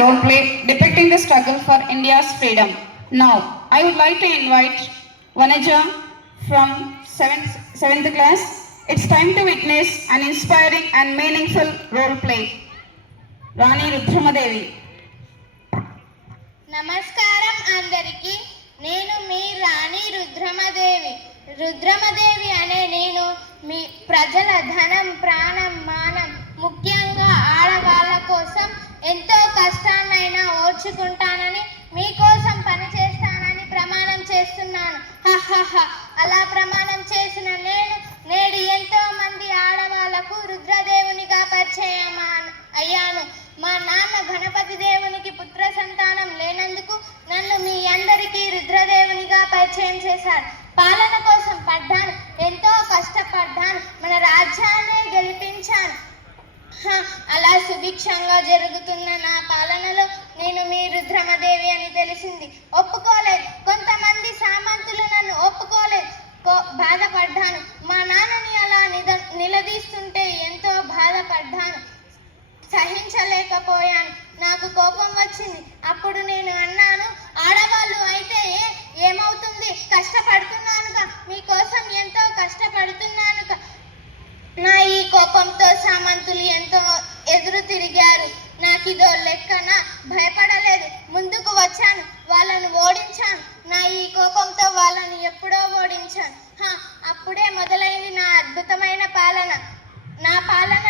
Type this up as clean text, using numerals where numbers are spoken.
role play depicting the struggle for India's freedom. Now, I would like to invite Vanaja from 7th class. It's time to witness an inspiring and meaningful role play. Rani Rudramadevi. నమస్కారం అందరికీ. నేను మీ రాణి రుద్రమదేవి. రుద్రమదేవి అనే నేను మీ ప్రజల ధనం, ప్రాణం, మానం, ముఖ్యంగా ఆడవాళ్ళ కోసం ఎంతో కష్టాన్నైనా ఓర్చుకుంటానని, మీకోసం పనిచేస్తానని ప్రమాణం చేస్తున్నాను. అలా ప్రమాణం చేసిన నేను నేడు ఎంతో మంది ఆడవాళ్లకు రుద్రదేవునిగా పరిచయం అయ్యాను. మా నాన్న గణపతి దేవునికి పుత్ర సంతానం లేనందుకు నన్ను మీ అందరికీ రుద్రదేవునిగా పరిచయం చేశారు. పాలన కోసం పడ్డాను, ఎంతో కష్టపడ్డాను, మన రాజ్యాన్ని గెలిపించాను. అలా సుభిక్షంగా జరుగుతున్న నా పాలనలో నేను మీ రుద్రమదేవి అని తెలిసింది. ఒప్పుకోలేదు. కొంతమంది సామంతులు నన్ను ఒప్పుకోలేదు. బాధపడ్డాను. మా నాన్నని అలా నిలదీస్తుంటే ఎంతో బాధపడ్డాను. సహించలేకపోయాను. నాకు కోపం వచ్చింది. అప్పుడు నేను అన్నాను, ఆడవాళ్ళు అయితే ఏమవుతుంది, కష్టపడుతున్నానుగా, మీకోసం ఎంతో కష్టపడుతున్నానుగా. నా ఈ కోపంతో సామంతులు ఎంతో ఎదురు తిరిగారు. నాకిదో లెక్కన భయపడలేదు. ముందుకు వచ్చాను, వాళ్ళను ఓడించాను. నా ఈ కోపంతో వాళ్ళని ఎప్పుడో ఓడించాను. అప్పుడే మొదలైంది నా అద్భుతమైన పాలన. నా పాలన